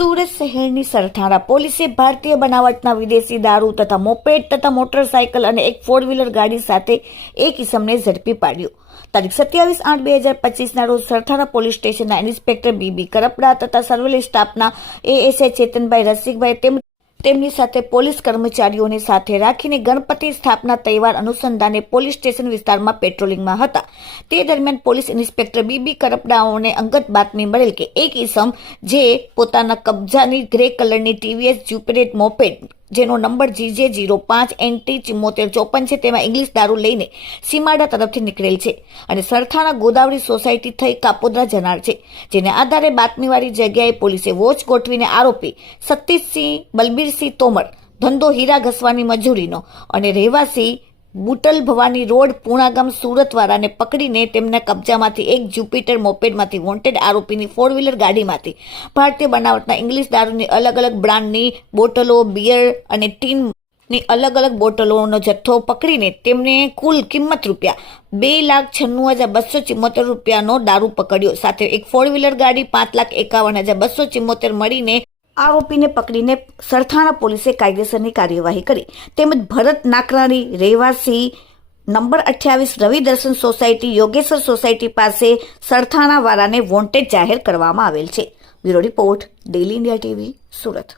સુરત શહેરની સરથાણા પોલીસે ભારતીય બનાવટના વિદેશી દારૂ તથા મોપેડ તથા મોટરસાયકલ અને એક 4-વ્હીલર ગાડી સાથે એક ઇસમને ઝડપી પાડ્યો. તારીખ 27/8/2025 રોજ સરથાણા પોલીસ સ્ટેશનના ઇન્સ્પેક્ટર બીબી કરપડા તથા સર્વેલન્સ સ્ટાફના એએસઆઈ ચેતનભાઈ રસિકભાઈ તેમની સાથે પોલીસ કર્મચારીઓને સાથે રાખીને ગણપતિ સ્થાપના તહેવાર અનુસંધાને પોલીસ સ્ટેશન વિસ્તારમાં પેટ્રોલિંગમાં હતા. તે દરમિયાન પોલીસ ઇન્સ્પેક્ટર બીબી કરપડાઓને અંગત બાતમી મળેલ કે એક ઇસમ જે પોતાના કબજાની ગ્રે કલરની ટીવીએસ જ્યુપિટર મોપેડ જેનો નંબર GJ05NT7454 છે તેમાં ઇંગ્લિશ દારૂ લઈને સીમાડા તરફથી નીકળેલ છે અને સરથાણા ગોદાવરી સોસાયટી થઈ કાપોદ્રા જનાર છે. જેને આધારે બાતમીવાળી જગ્યાએ પોલીસે વોચ ગોઠવીને આરોપી સતીશસિંહ બલબીરસિંહ તોમર ધંધો હીરા ઘસવાની મજૂરીનો અને રહેવાસી બુટલ ભવાની રોડ પૂણાગામ સુરતવાળાને પકડીને તેમના કબજામાંથી એક જ્યુપિટર મોપેડમાંથી વોન્ટેડ આરોપીની 4-વ્હીલર ગાડીમાંથી ભારતીય બનાવટના ઇંગ્લિશ દારૂની અલગ અલગ બ્રાન્ડની બોટલો, બિયર અને ટીનની અલગ અલગ બોટલોનો જથ્થો પકડીને તેમને કુલ કિંમત ₹2,96,274 રૂપિયાનો દારૂ પકડ્યો. સાથે એક 4-વ્હીલર ગાડી ₹5,51,274 મળીને આરોપીને પકડીને સરથાણા પોલીસે કાયદેસરની કાર્યવાહી કરી. તેમજ ભરત નાકરાણી રહેવાસી નંબર 28 રવિ દર્શન સોસાયટી યોગેશ્વર સોસાયટી પાસે સરથાણા વાળાને વોન્ટેડ જાહેર કરવામાં આવેલ છે. Bureau report, daily India TV, Surat.